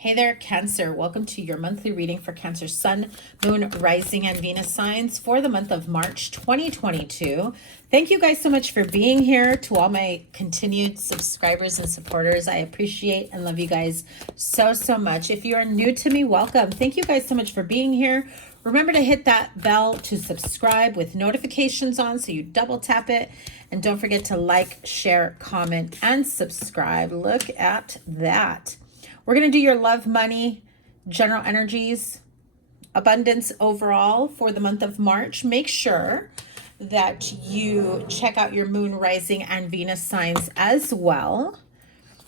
Hey there, Cancer. Welcome to your monthly reading for Cancer Sun, Moon, Rising, and Venus signs for the month of March 2022. Thank you guys so much for being here. To all my continued subscribers and supporters, I appreciate and love you guys so much. If you are new to me, welcome. Thank you guys so much for being here. Remember to hit that bell to subscribe with notifications on so you double tap it. And don't forget to like, share, comment, and subscribe. Look at that. We're going to do your love, money, general energies, abundance overall for the month of March. Make sure that you check out your moon, rising, and Venus signs as well,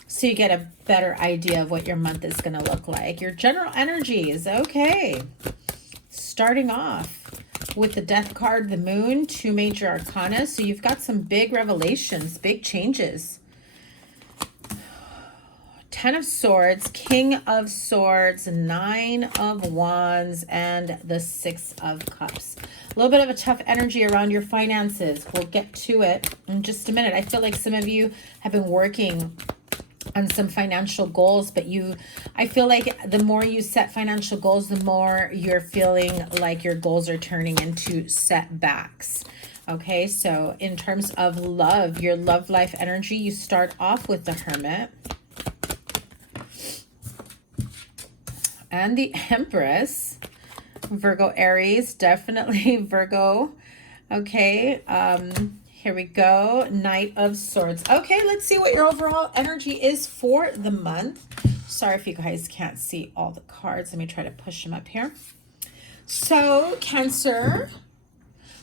so you get a better idea of what your month is going to look like. Your general energies. Okay. Starting off with the death card, the moon, 2 major arcana. So you've got some big revelations, big changes. 10 of Swords, King of Swords, 9 of Wands, and the 6 of Cups. A little bit of a tough energy around your finances. We'll get to it in just a minute. I feel like some of you have been working on some financial goals, but I feel like the more you set financial goals, the more you're feeling like your goals are turning into setbacks. Okay, so in terms of love, your love life energy, you start off with the Hermit. And the Empress, Virgo, Aries, definitely Virgo. Okay, here we go. Knight of Swords. Okay, let's see what your overall energy is for the month. Sorry if you guys can't see all the cards. Let me try to push them up here. So, Cancer,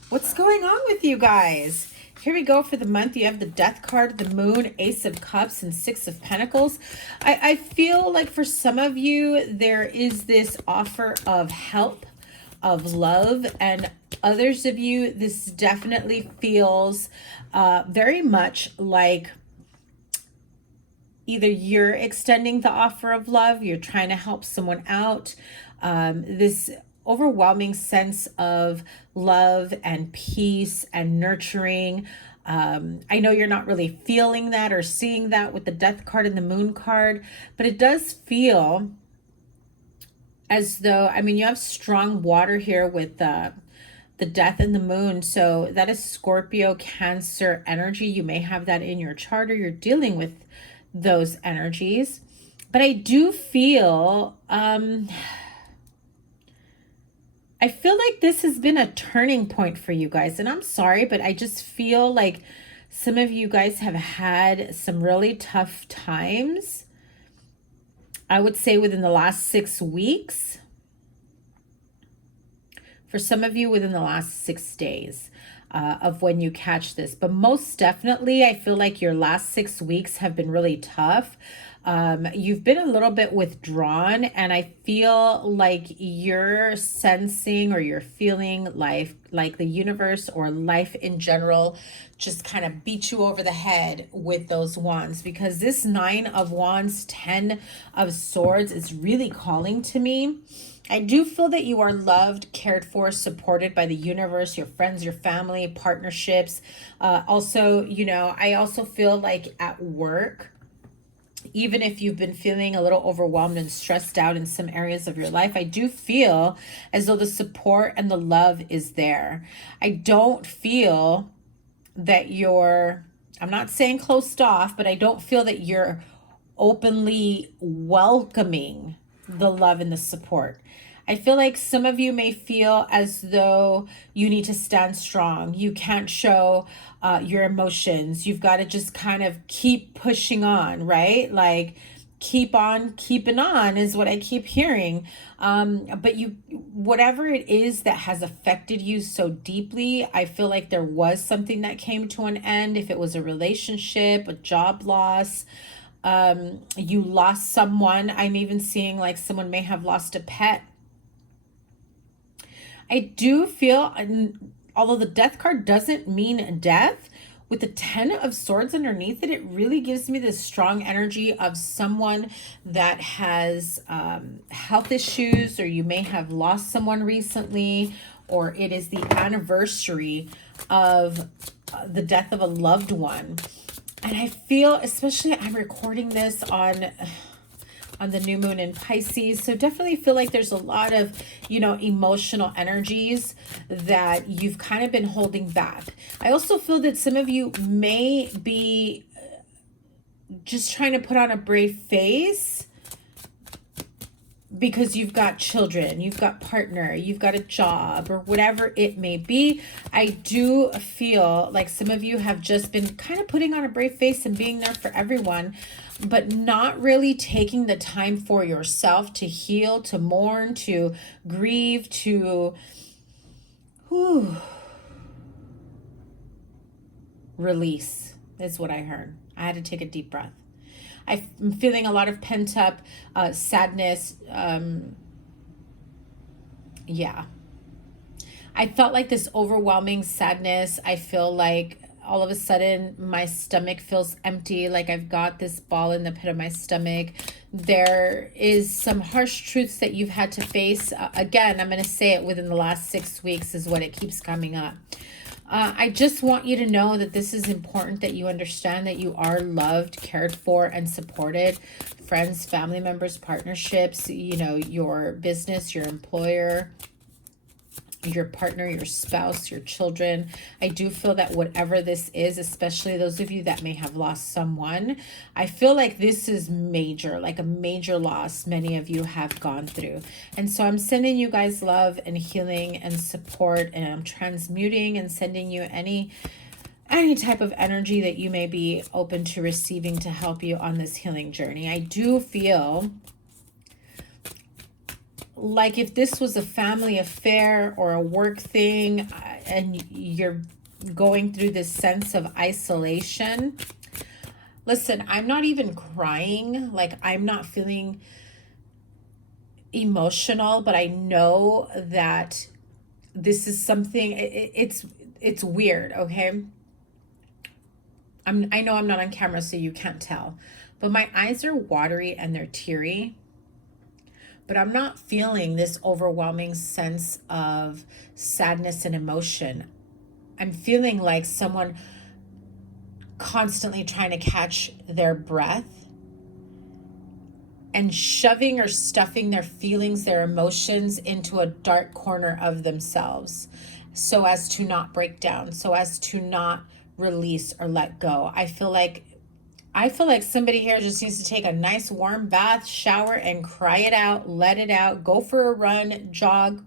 what's going on with you guys? Here we go for the month. You have the Death card, the Moon, Ace of Cups, and 6 of Pentacles. I feel like for some of you, there is this offer of help, of love, and others of you, this definitely feels very much like either you're extending the offer of love, you're trying to help someone out. This overwhelming sense of love and peace and nurturing. I know you're not really feeling that or seeing that with the Death card and the Moon card, but it does feel as though, I mean, you have strong water here with the Death and the Moon. So that is Scorpio, Cancer energy. You may have that in your chart or you're dealing with those energies. But I do feel, I feel like this has been a turning point for you guys. And I'm sorry, but I just feel like some of you guys have had some really tough times. I would say within the last 6 weeks. For some of you within the last 6 days of when you catch this. But most definitely, I feel like your last 6 weeks have been really tough. You've been a little bit withdrawn, and I feel like you're sensing or you're feeling like the universe or life in general just kind of beat you over the head with those wands, because this 9 of Wands, 10 of Swords is really calling to me. I do feel that you are loved, cared for, supported by the universe, your friends, your family, partnerships. Also, you know, I also feel like at work, even if you've been feeling a little overwhelmed and stressed out in some areas of your life, I do feel as though the support and the love is there. I don't feel that you're, I'm not saying closed off, but I don't feel that you're openly welcoming the love and the support. I feel like some of you may feel as though you need to stand strong. You can't show your emotions. You've got to just kind of keep pushing on, right? Like keep on keeping on is what I keep hearing. But you, whatever it is that has affected you so deeply, I feel like there was something that came to an end. If it was a relationship, a job loss, you lost someone. I'm even seeing like someone may have lost a pet. I do feel, although the Death card doesn't mean death, with the 10 of Swords underneath it, it really gives me this strong energy of someone that has health issues, or you may have lost someone recently, or it is the anniversary of the death of a loved one. And I feel, especially I'm recording this on on the new moon in Pisces. So definitely feel like there's a lot of, you know, emotional energies that you've kind of been holding back. I also feel that some of you may be just trying to put on a brave face because you've got children, you've got partner, you've got a job, or whatever it may be. I do feel like some of you have just been kind of putting on a brave face and being there for everyone, but not really taking the time for yourself to heal, to mourn, to grieve, to release is what I heard. I had to take a deep breath. I'm feeling a lot of pent up sadness. Yeah. I felt like this overwhelming sadness. I feel like all of a sudden my stomach feels empty, like I've got this ball in the pit of my stomach. There is some harsh truths that you've had to face. Again, I'm going to say it within the last 6 weeks is what it keeps coming up. I just want you to know that this is important, that you understand that you are loved, cared for, and supported. Friends, family members, partnerships, you know, your business, your employer, your partner, your spouse, your children. I do feel that whatever this is, especially those of you that may have lost someone, I feel like this is major, like a major loss many of you have gone through. And so I'm sending you guys love and healing and support, and I'm transmuting and sending you any type of energy that you may be open to receiving to help you on this healing journey. I do feel like if this was a family affair or a work thing and you're going through this sense of isolation, listen, I'm not even crying. Like, I'm not feeling emotional, but I know that this is something, it's weird, okay? I know I'm not on camera, so you can't tell, but my eyes are watery and they're teary. But I'm not feeling this overwhelming sense of sadness and emotion. I'm feeling like someone constantly trying to catch their breath and shoving or stuffing their feelings, their emotions into a dark corner of themselves so as to not break down, so as to not release or let go. I feel like somebody here just needs to take a nice warm bath, shower, and cry it out, let it out, go for a run, jog,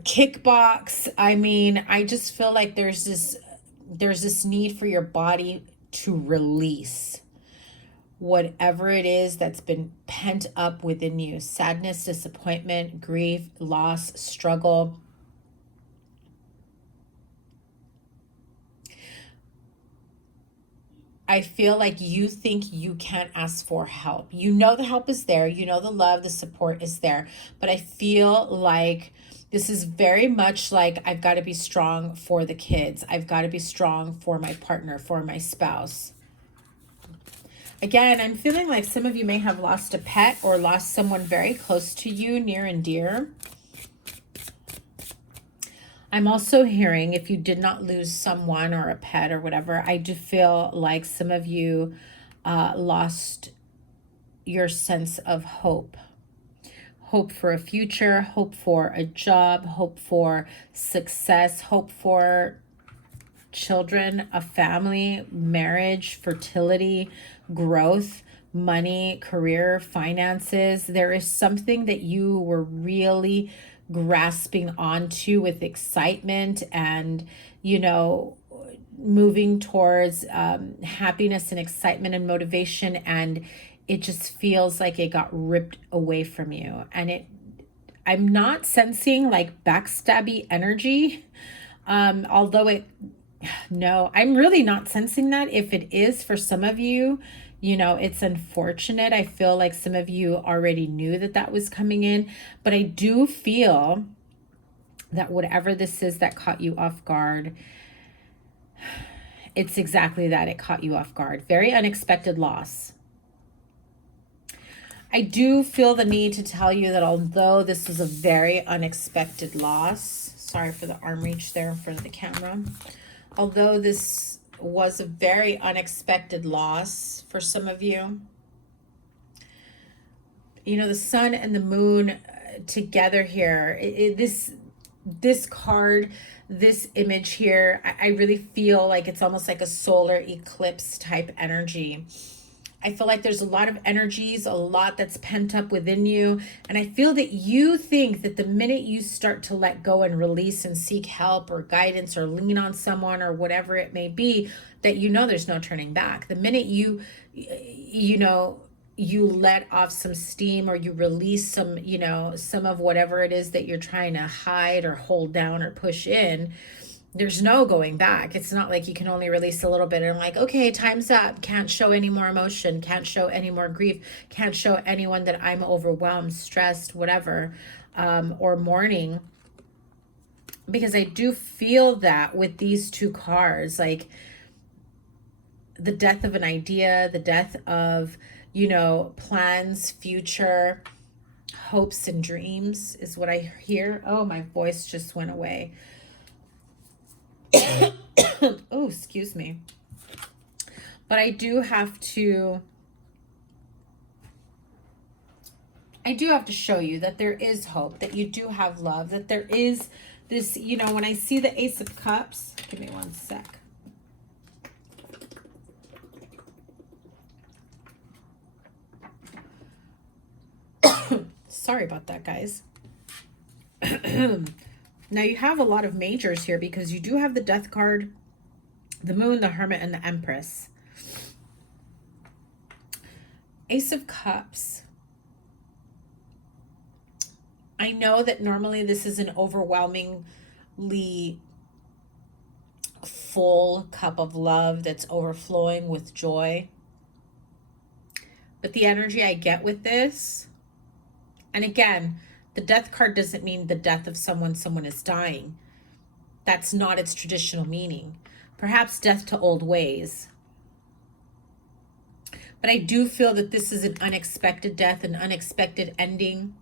kickbox. I mean, I just feel like there's this need for your body to release whatever it is that's been pent up within you. Sadness, disappointment, grief, loss, struggle. I feel like you think you can't ask for help. You know the help is there. You know the love, the support is there. But I feel like this is very much like I've got to be strong for the kids. I've got to be strong for my partner, for my spouse. Again, I'm feeling like some of you may have lost a pet or lost someone very close to you, near and dear. I'm also hearing, if you did not lose someone or a pet or whatever, I do feel like some of you lost your sense of hope. Hope for a future, hope for a job, hope for success, hope for children, a family, marriage, fertility, growth, money, career, finances. There is something that you were really grasping onto with excitement and, you know, moving towards happiness and excitement and motivation, and it just feels like it got ripped away from you. And I'm not sensing like backstabby energy, although no, I'm really not sensing that. If it is for some of you, you know, it's unfortunate. I feel like some of you already knew that that was coming in, but I do feel that whatever this is that caught you off guard, it's exactly that. It caught you off guard. Very unexpected loss. I do feel the need to tell you that although this was a very unexpected loss, sorry for the arm reach there in front of the camera, although this was a very unexpected loss for some of you, You know, the sun and the moon together here. This card, this image here, I really feel like it's almost like a solar eclipse type energy. I feel like there's a lot of energies, a lot that's pent up within you. And I feel that you think that the minute you start to let go and release and seek help or guidance or lean on someone or whatever it may be, that you know there's no turning back. The minute you let off some steam or you release some of whatever it is that you're trying to hide or hold down or push in, there's no going back. It's not like you can only release a little bit and like, okay, time's up. Can't show any more emotion. Can't show any more grief. Can't show anyone that I'm overwhelmed, stressed, whatever, or mourning. Because I do feel that with these two cards, like the death of an idea, the death of, plans, future, hopes and dreams is what I hear. Oh, my voice just went away. Oh, excuse me. But I do have to show you that there is hope, that you do have love, that there is this, when I see the Ace of Cups, give me one sec. Sorry about that, guys. Now you have a lot of majors here because you do have the Death card, the Moon, the Hermit, and the Empress. Ace of Cups. I know that normally this is an overwhelmingly full cup of love that's overflowing with joy. But the energy I get with this, and again, the Death card doesn't mean the death of someone is dying. That's not its traditional meaning. Perhaps death to old ways. But I do feel that this is an unexpected death, an unexpected ending,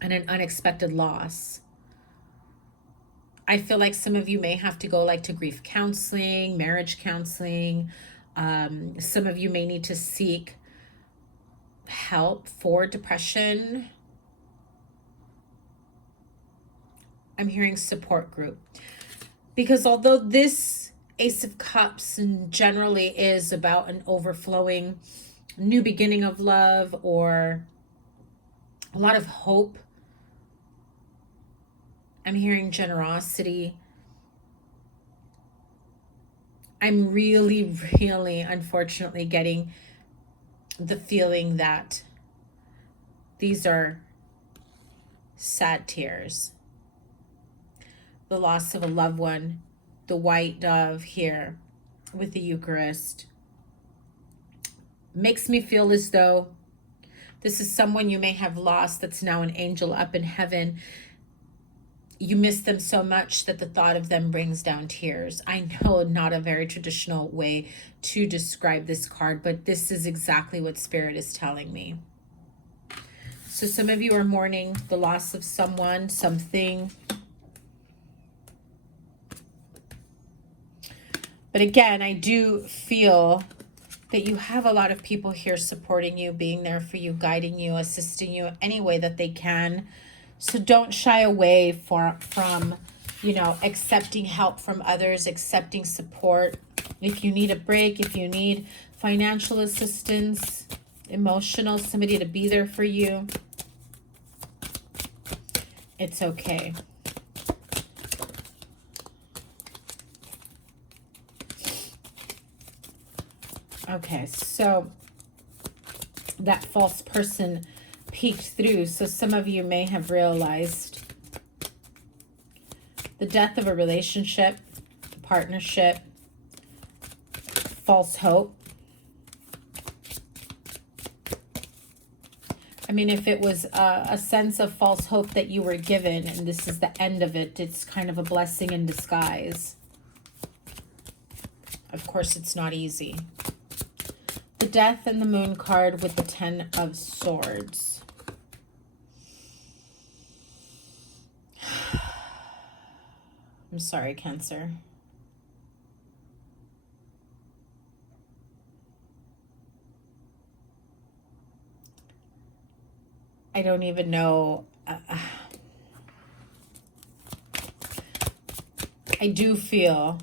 and an unexpected loss. I feel like some of you may have to go to grief counseling, marriage counseling. Some of you may need to seek help for depression. I'm hearing support group. Because although this Ace of Cups generally is about an overflowing new beginning of love or a lot of hope, I'm hearing generosity. I'm really, really, unfortunately, getting the feeling that these are sad tears. The loss of a loved one, the white dove here with the Eucharist, makes me feel as though this is someone you may have lost that's now an angel up in heaven. You miss them so much that the thought of them brings down tears. I know not a very traditional way to describe this card, but this is exactly what Spirit is telling me. So some of you are mourning the loss of someone, something. But again, I do feel that you have a lot of people here supporting you, being there for you, guiding you, assisting you any way that they can. So don't shy away from accepting help from others, accepting support. If you need a break, if you need financial assistance, emotional, somebody to be there for you, it's okay. Okay, so that false person peeked through. So some of you may have realized the death of a relationship, partnership, false hope. I mean, if it was a sense of false hope that you were given and this is the end of it, it's kind of a blessing in disguise. Of course, it's not easy. The Death and the Moon card with the Ten of Swords. I'm sorry, Cancer. I don't even know. I do feel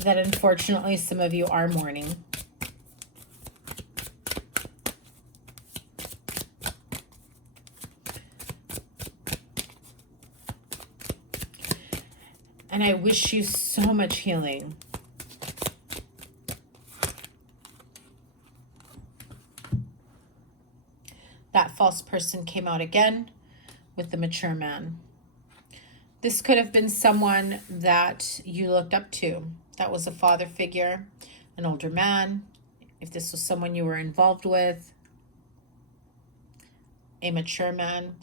that unfortunately some of you are mourning. And I wish you so much healing. That false person came out again with the mature man. This could have been someone that you looked up to. That was a father figure, an older man. If this was someone you were involved with, a mature man.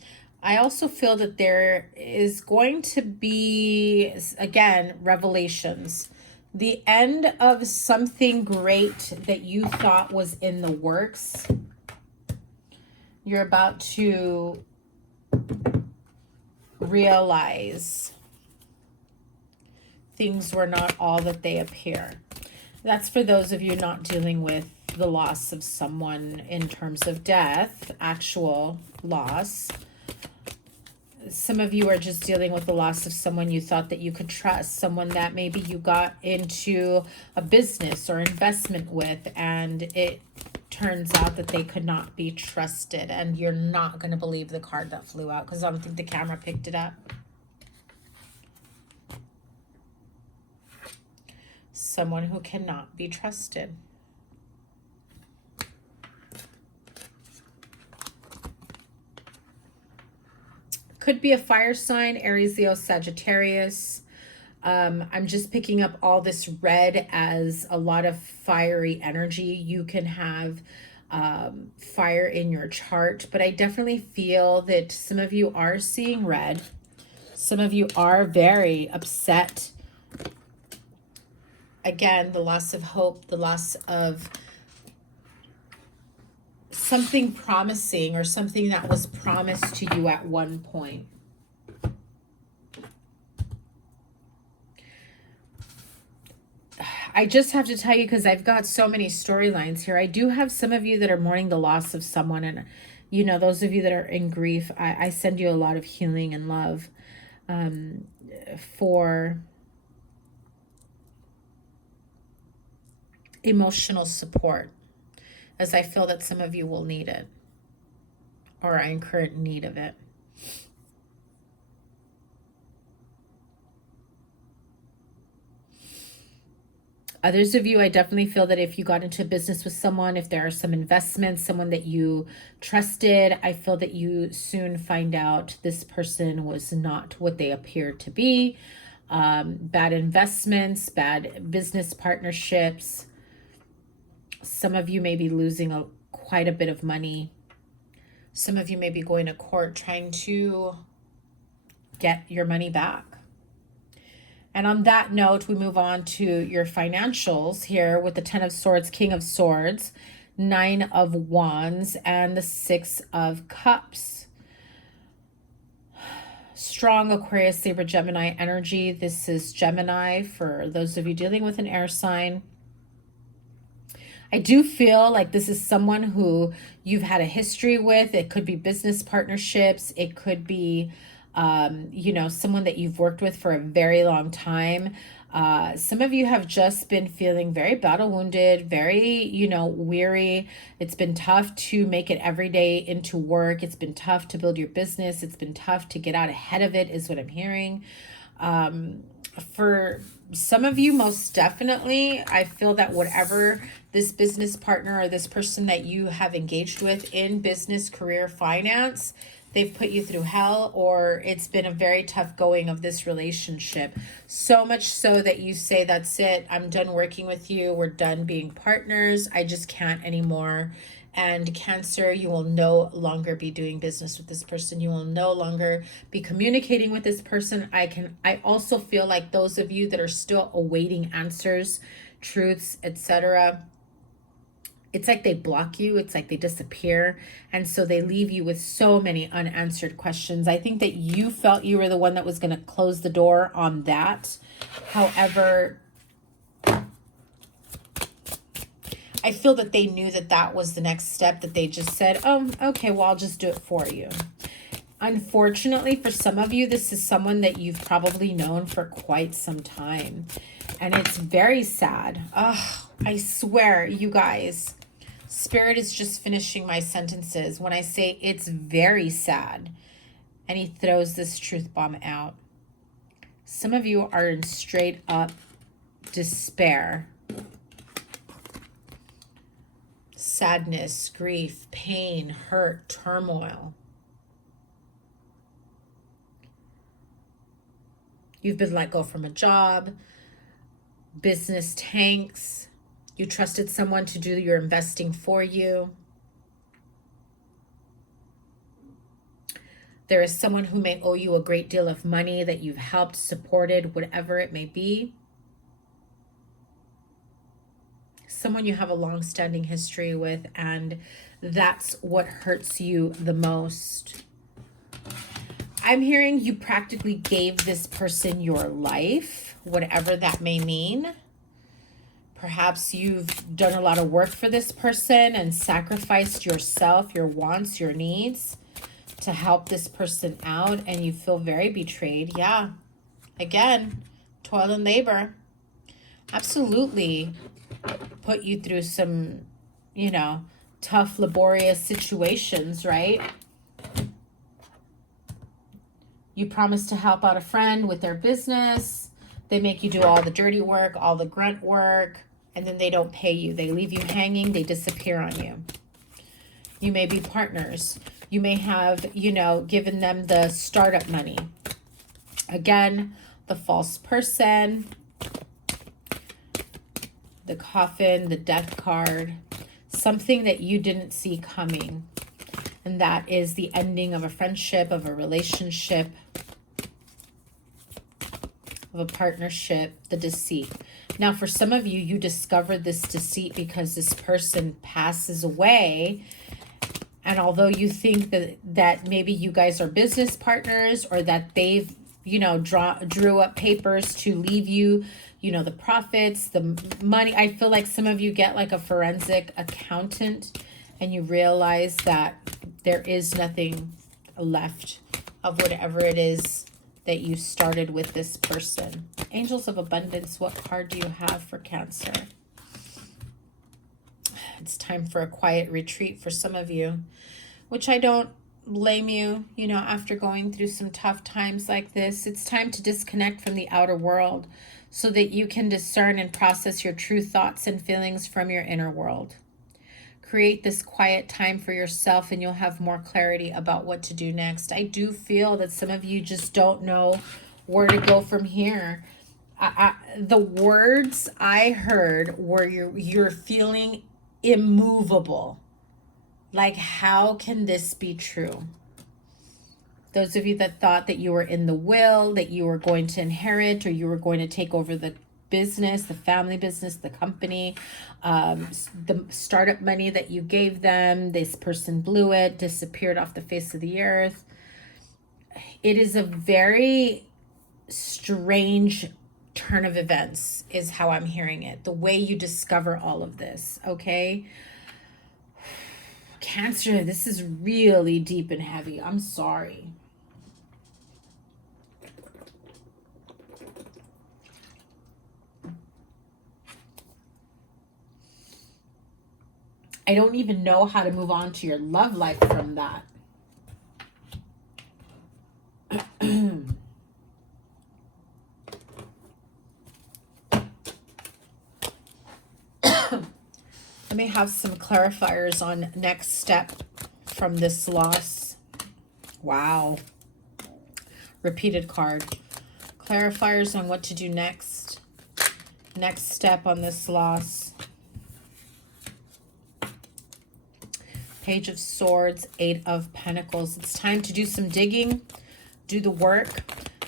I also feel that there is going to be, again, revelations. The end of something great that you thought was in the works. You're about to realize things were not all that they appear. That's for those of you not dealing with the loss of someone in terms of death, actual loss. Some of you are just dealing with the loss of someone you thought that you could trust, someone that maybe you got into a business or investment with, and it turns out that they could not be trusted. And you're not going to believe the card that flew out because I don't think the camera picked it up. Someone who cannot be trusted. Could be a fire sign, Aries, Leo, Sagittarius. I'm just picking up all this red as a lot of fiery energy. You can have fire in your chart, but I definitely feel that some of you are seeing red. Some of you are very upset. Again, the loss of hope, the loss of something promising or something that was promised to you at one point. I just have to tell you, because I've got so many storylines here. I do have some of you that are mourning the loss of someone. And, you know, those of you that are in grief, I send you a lot of healing and love for emotional support, as I feel that some of you will need it or are in current need of it. Others of you, I definitely feel that if you got into business with someone, if there are some investments, someone that you trusted, I feel that you soon find out this person was not what they appeared to be. Bad investments, bad business partnerships. Some of you may be losing quite a bit of money. Some of you may be going to court trying to get your money back. And on that note, we move on to your financials here with the 10 of Swords, King of Swords, 9 of Wands, and the 6 of Cups. Strong Aquarius, Libra, Gemini energy. This is Gemini for those of you dealing with an air sign. I do feel like this is someone who you've had a history with. It could be business partnerships. It could be, you know, someone that you've worked with for a very long time. Some of you have just been feeling very battle wounded, very, you know, weary. It's been tough to make it every day into work. It's been tough to build your business. It's been tough to get out ahead of it, is what I'm hearing. For some of you, most definitely, I feel that whatever this business partner or this person that you have engaged with in business, career, finance, they've put you through hell, or it's been a very tough going of this relationship. So much so that you say, that's it, I'm done working with you. We're done being partners. I just can't anymore. And Cancer, you will no longer be doing business with this person. You will no longer be communicating with this person. I also feel like those of you that are still awaiting answers, truths, etc., it's like they block you. It's like they disappear. And so they leave you with so many unanswered questions. I think that you felt you were the one that was going to close the door on that. However, I feel that they knew that that was the next step, that they just said, oh, okay, well, I'll just do it for you. Unfortunately, for some of you, this is someone that you've probably known for quite some time. And it's very sad. Oh, I swear, you guys, Spirit is just finishing my sentences when I say it's very sad. And he throws this truth bomb out. Some of you are in straight up despair. Sadness, grief, pain, hurt, turmoil. You've been let go from a job. Business tanks. You trusted someone to do your investing for you. There is someone who may owe you a great deal of money that you've helped, supported, whatever it may be. Someone you have a long-standing history with, and that's what hurts you the most. I'm hearing you practically gave this person your life, whatever that may mean. Perhaps you've done a lot of work for this person and sacrificed yourself, your wants, your needs to help this person out, and you feel very betrayed. Yeah. Again, toil and labor. Absolutely put you through some, you know, tough, laborious situations, right? You promise to help out a friend with their business. They make you do all the dirty work, all the grunt work, and then they don't pay you. They leave you hanging. They disappear on you. You may be partners. You may have, you know, given them the startup money. Again, the false person, the coffin, the death card, something that you didn't see coming. And that is the ending of a friendship, of a relationship, of a partnership, the deceit. Now, for some of you, you discovered this deceit because this person passes away. And although you think that maybe you guys are business partners, or that they've, you know, drew up papers to leave you, you know, the profits, the money. I feel like some of you get like a forensic accountant and you realize that there is nothing left of whatever it is that you started with this person. Angels of Abundance, what card do you have for Cancer? It's time for a quiet retreat for some of you, which I don't blame you, you know, after going through some tough times like this. It's time to disconnect from the outer world so that you can discern and process your true thoughts and feelings from your inner world. Create this quiet time for yourself and you'll have more clarity about what to do next. I do feel that some of you just don't know where to go from here. The words I heard were you're feeling immovable. Like, how can this be true? Those of you that thought that you were in the will, that you were going to inherit, or you were going to take over the business, the family business, the company, the startup money that you gave them, this person blew it, disappeared off the face of the earth. It is a very strange turn of events is how I'm hearing it. The way you discover all of this, okay? Cancer, this is really deep and heavy. I'm sorry. I don't even know how to move on to your love life from that. Let me have some clarifiers on next step from this loss. Wow. Repeated card. Clarifiers on what to do next. Next step on this loss. Page of Swords, Eight of Pentacles. It's time to do some digging, do the work,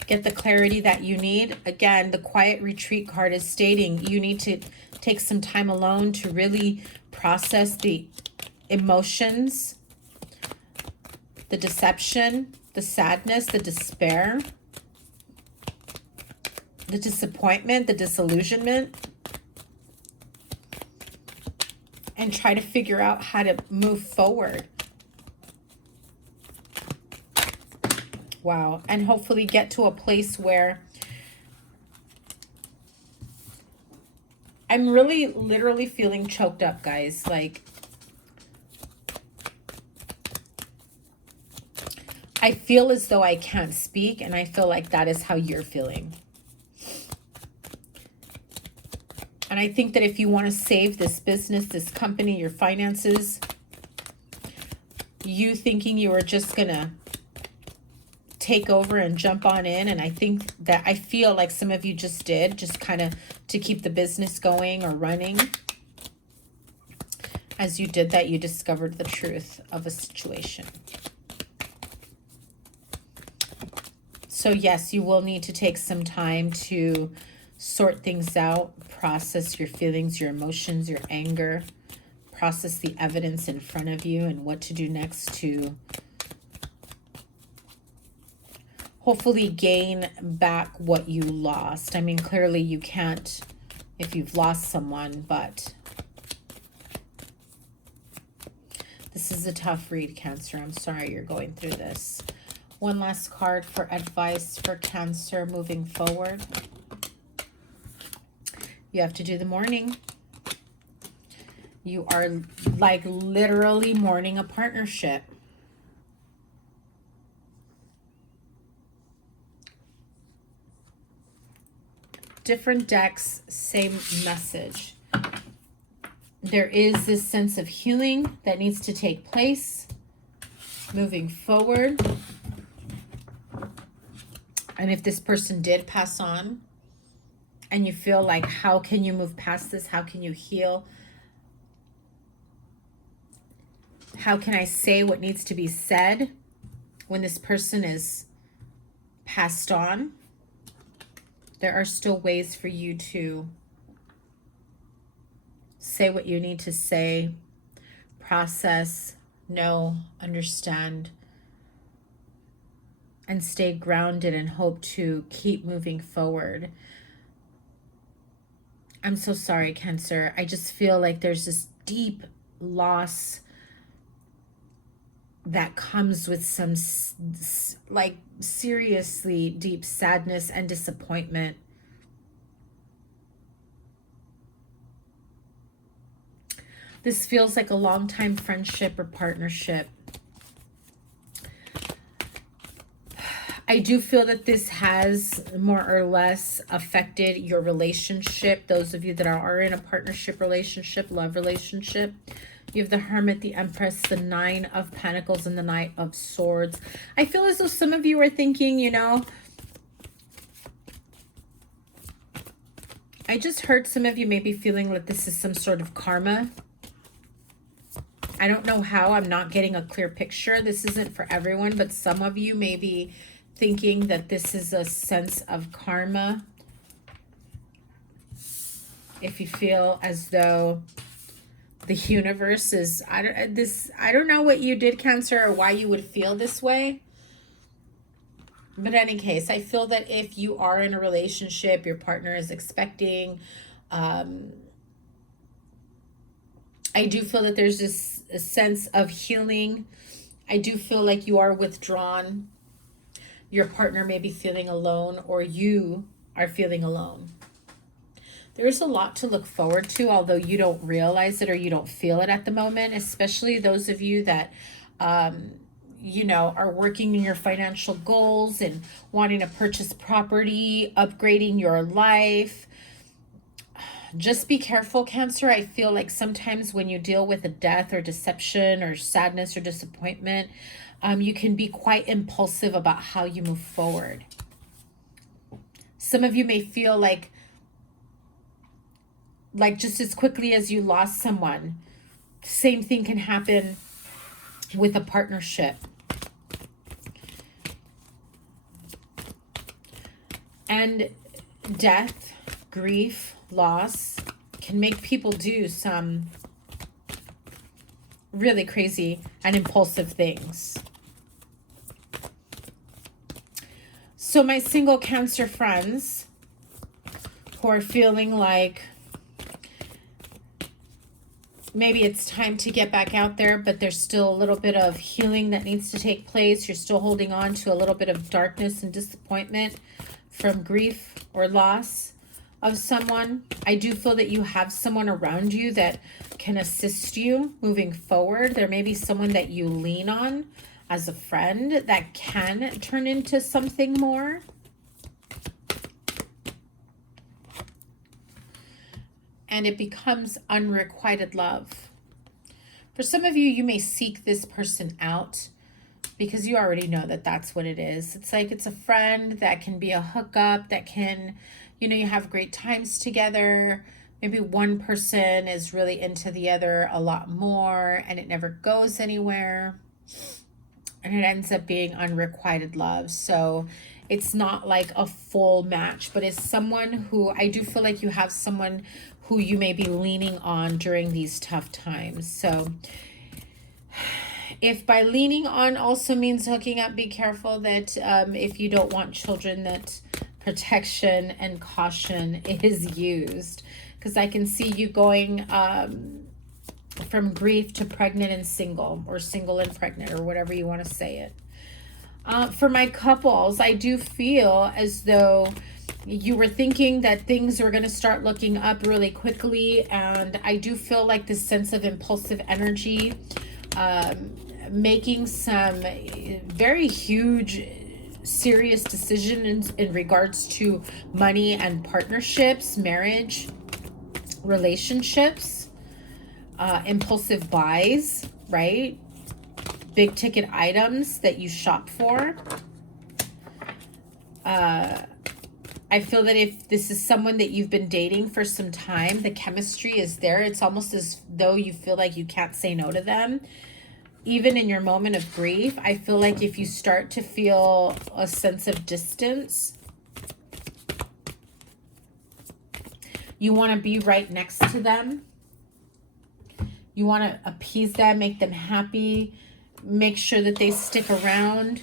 get the clarity that you need. Again, the Quiet Retreat card is stating you need to take some time alone to really process the emotions, the deception, the sadness, the despair, the disappointment, the disillusionment. and try to figure out how to move forward. Wow. And hopefully get to a place where I'm really literally feeling choked up, guys. Like, I feel as though I can't speak, and I feel like that is how you're feeling. And I think that if you want to save this business, this company, your finances, you thinking you were just going to take over and jump on in, and I think that I feel like some of you just did, just kind of to keep the business going or running. As you did that, you discovered the truth of a situation. So yes, you will need to take some time to sort things out, process your feelings, your emotions, your anger, process the evidence in front of you and what to do next to hopefully gain back what you lost. I mean, clearly you can't if you've lost someone, but this is a tough read, Cancer. I'm sorry you're going through this. One last card for advice for Cancer moving forward. You have to do the mourning. You are like literally mourning a partnership. Different decks, same message. There is this sense of healing that needs to take place moving forward. And if this person did pass on, and you feel like, how can you move past this? How can you heal? How can I say what needs to be said when this person is passed on? There are still ways for you to say what you need to say, process, know, understand, and stay grounded and hope to keep moving forward. I'm so sorry, Cancer. I just feel like there's this deep loss that comes with some like seriously deep sadness and disappointment. This feels like a long-time friendship or partnership. I do feel that this has more or less affected your relationship. Those of you that are in a partnership relationship, love relationship. You have the Hermit, the Empress, the Nine of Pentacles, and the Knight of Swords. I feel as though some of you are thinking, you know, I just heard some of you may be feeling that this is some sort of karma. I don't know how. I'm not getting a clear picture. This isn't for everyone, but some of you may be thinking that this is a sense of karma. If you feel as though the universe is, I don't know what you did, Cancer, or why you would feel this way. But in any case, I feel that if you are in a relationship, your partner is expecting, I do feel that there's this a sense of healing. I do feel like you are withdrawn. Your partner may be feeling alone, or you are feeling alone. There's a lot to look forward to, although you don't realize it or you don't feel it at the moment, especially those of you that, you know, are working in your financial goals and wanting to purchase property, upgrading your life. Just be careful, Cancer. I feel like sometimes when you deal with a death or deception or sadness or disappointment, you can be quite impulsive about how you move forward. Some of you may feel like just as quickly as you lost someone, same thing can happen with a partnership. And death, grief, loss can make people do some really crazy and impulsive things. So my single Cancer friends who are feeling like maybe it's time to get back out there, but there's still a little bit of healing that needs to take place. You're still holding on to a little bit of darkness and disappointment from grief or loss of someone. I do feel that you have someone around you that can assist you moving forward. There may be someone that you lean on as a friend that can turn into something more. And it becomes unrequited love. For some of you, you may seek this person out because you already know that that's what it is. It's like it's a friend that can be a hookup, that can, you know, you have great times together. Maybe one person is really into the other a lot more and it never goes anywhere. And it ends up being unrequited love. So it's not like a full match, but it's someone who, I do feel like you have someone who you may be leaning on during these tough times. So if by leaning on also means hooking up, be careful that if you don't want children, that protection and caution is used. Because I can see you going from grief to pregnant and single, or single and pregnant, or whatever you want to say it. For my couples, I do feel as though you were thinking that things were going to start looking up really quickly, and I do feel like this sense of impulsive energy, making some very huge, serious decisions in regards to money and partnerships, marriage, relationships, impulsive buys, right? Big ticket items that you shop for. I feel that if this is someone that you've been dating for some time, the chemistry is there. It's almost as though you feel like you can't say no to them. Even in your moment of grief, I feel like if you start to feel a sense of distance, you want to be right next to them. You want to appease them, make them happy, make sure that they stick around,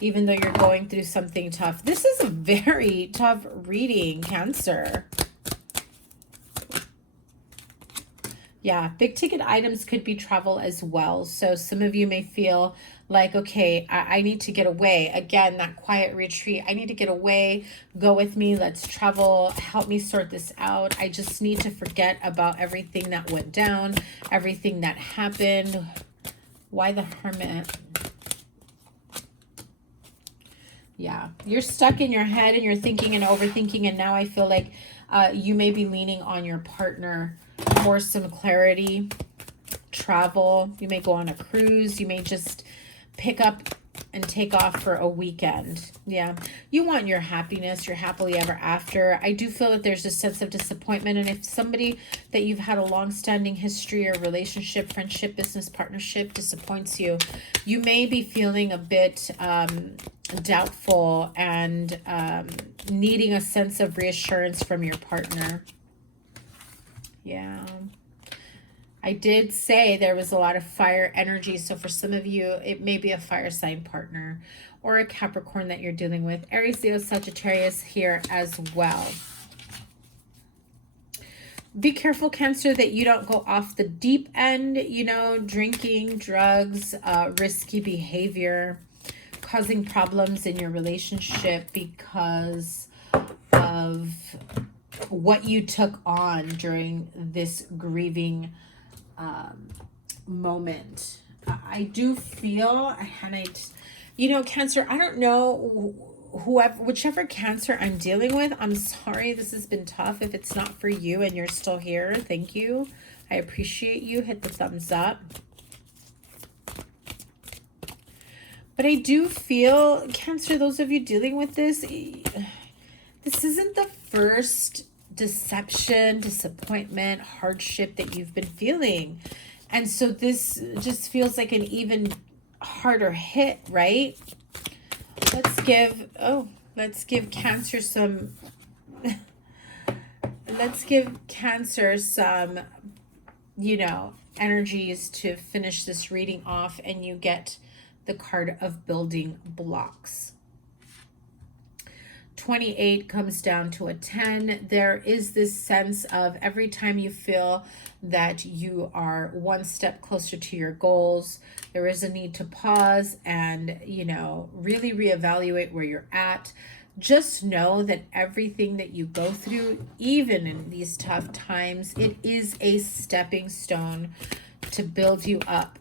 even though you're going through something tough. This is a very tough reading, Cancer. Yeah, big ticket items could be travel as well. So some of you may feel like, okay, I need to get away. Again, that quiet retreat. I need to get away. Go with me. Let's travel. Help me sort this out. I just need to forget about everything that went down, everything that happened. Why the Hermit? Yeah, you're stuck in your head and you're thinking and overthinking. And now I feel like you may be leaning on your partner for some clarity, travel. You may go on a cruise. You may just pick up and take off for a weekend. Yeah, you want your happiness, your happily ever after. I do feel that there's a sense of disappointment. And if somebody that you've had a long-standing history or relationship, friendship, business partnership disappoints you, you may be feeling a bit doubtful and needing a sense of reassurance from your partner. Yeah. I did say there was a lot of fire energy. So for some of you, it may be a fire sign partner or a Capricorn that you're dealing with. Aries, Leo, Sagittarius here as well. Be careful, Cancer, that you don't go off the deep end, you know, drinking, drugs, risky behavior, causing problems in your relationship because of what you took on during this grieving moment. I do feel, and you know, Cancer, I don't know, whichever Cancer I'm dealing with, I'm sorry, this has been tough. If it's not for you and you're still here, thank you. I appreciate you. Hit the thumbs up. But I do feel, Cancer, those of you dealing with this, this isn't the first deception, disappointment, hardship that you've been feeling. And so this just feels like an even harder hit, right? Let's give Cancer some, let's give Cancer some, you know, energies to finish this reading off, and you get the card of building blocks. 28 comes down to a 10. There is this sense of every time you feel that you are one step closer to your goals, there is a need to pause and, you know, really reevaluate where you're at. Just know that everything that you go through, even in these tough times, it is a stepping stone to build you up,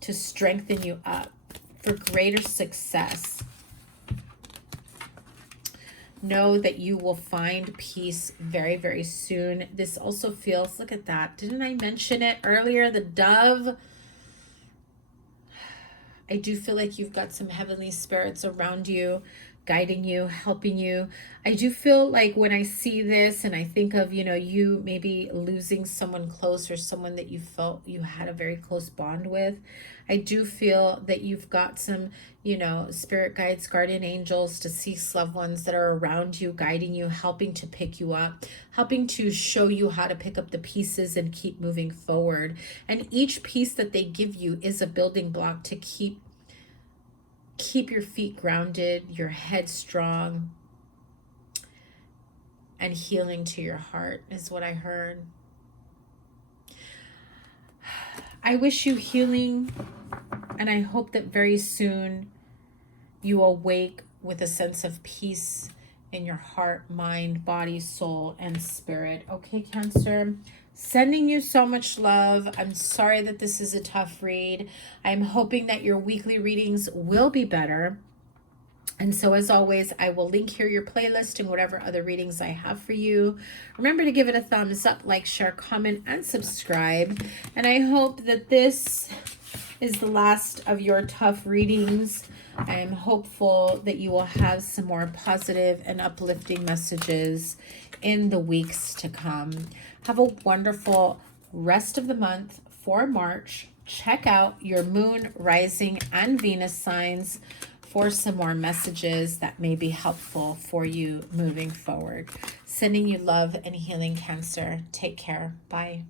to strengthen you up for greater success. Know that you will find peace very, very soon. This also feels, look at that. Didn't I mention it earlier? The dove. I do feel like you've got some heavenly spirits around you, guiding you, helping you. I do feel like when I see this and I think of, you know, you maybe losing someone close or someone that you felt you had a very close bond with, I do feel that you've got some, you know, spirit guides, guardian angels, deceased loved ones that are around you, guiding you, helping to pick you up, helping to show you how to pick up the pieces and keep moving forward. And each piece that they give you is a building block to keep your feet grounded, your head strong, and healing to your heart is what I heard. I wish you healing, and I hope that very soon you awake with a sense of peace in your heart, mind, body, soul, and spirit. Okay, Cancer? Sending you so much love. I'm sorry that this is a tough read. I'm hoping that your weekly readings will be better. And so as always, I will link here your playlist and whatever other readings I have for you. Remember to give it a thumbs up, like, share, comment, and subscribe. And I hope that this is the last of your tough readings. I am hopeful that you will have some more positive and uplifting messages in the weeks to come. Have a wonderful rest of the month for March. Check out your moon, rising, and Venus signs for some more messages that may be helpful for you moving forward. Sending you love and healing, Cancer. Take care. Bye.